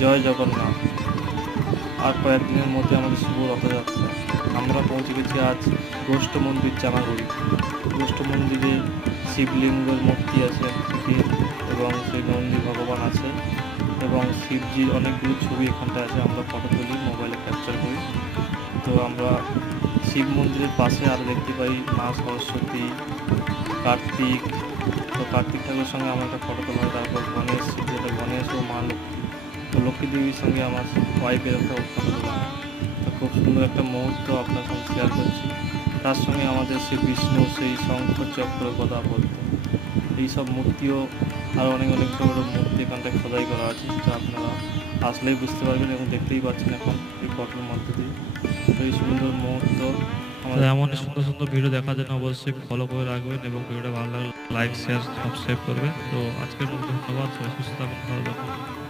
জয় জগন্নাথ। আর কয়েকদিনের মধ্যে আমাদের শুভ রথযাত্রা। আমরা পৌঁছে গেছি আজ গোষ্ঠ মন্দির চানাগুড়ি। গোষ্ঠ মন্দিরে শিবলিঙ্গের মূর্তি আছে একটি, এবং সেই নন্দী ভগবান আছে, এবং শিবজির অনেকগুলো ছবি এখানটা আছে। আমরা ফটো তুলি, মোবাইলে ক্যাপচার করি। তো আমরা শিব মন্দিরের পাশে আরও দেখতে পাই মা সরস্বতী, কার্তিক। তো কার্তিক ঠাকুরের সঙ্গে আমার একটা ফটো তোলা হয়। তারপর গণেশ, যেটা গণেশ ও মা লক্ষ্মী। তো লক্ষ্মী দেবীর সঙ্গে আমার ওয়াইফের একটা ফটো তোলা হয়। তো খুব সুন্দর একটা মুহূর্ত আপনার সঙ্গে শেয়ার করছি। তার সঙ্গে আমাদের সেই বিষ্ণু সেই শঙ্খ চক্রের কথা বলতো। এইসব মূর্তিও আরও অনেক অনেক ছোটো ছোটো মূর্তি এখানটায় খোদাই করা আছে, যা আপনারা আসলেই বুঝতে পারবেন এবং দেখতেই পাচ্ছেন এখন এই ফটোর মধ্যে দিয়ে। তো এই সুন্দর মুহূর্ত আমাদের এমনই সুন্দর সুন্দর ভিডিও দেখার জন্য অবশ্যই ফলো করে রাখবেন এবং ভিডিওটা ভালো লাগলে লাইক শেয়ার সাবস্ক্রাইব করবেন। তো আজকের মতো ধন্যবাদ, সবাই সুস্থ থাকুন, ভালো থাকুন।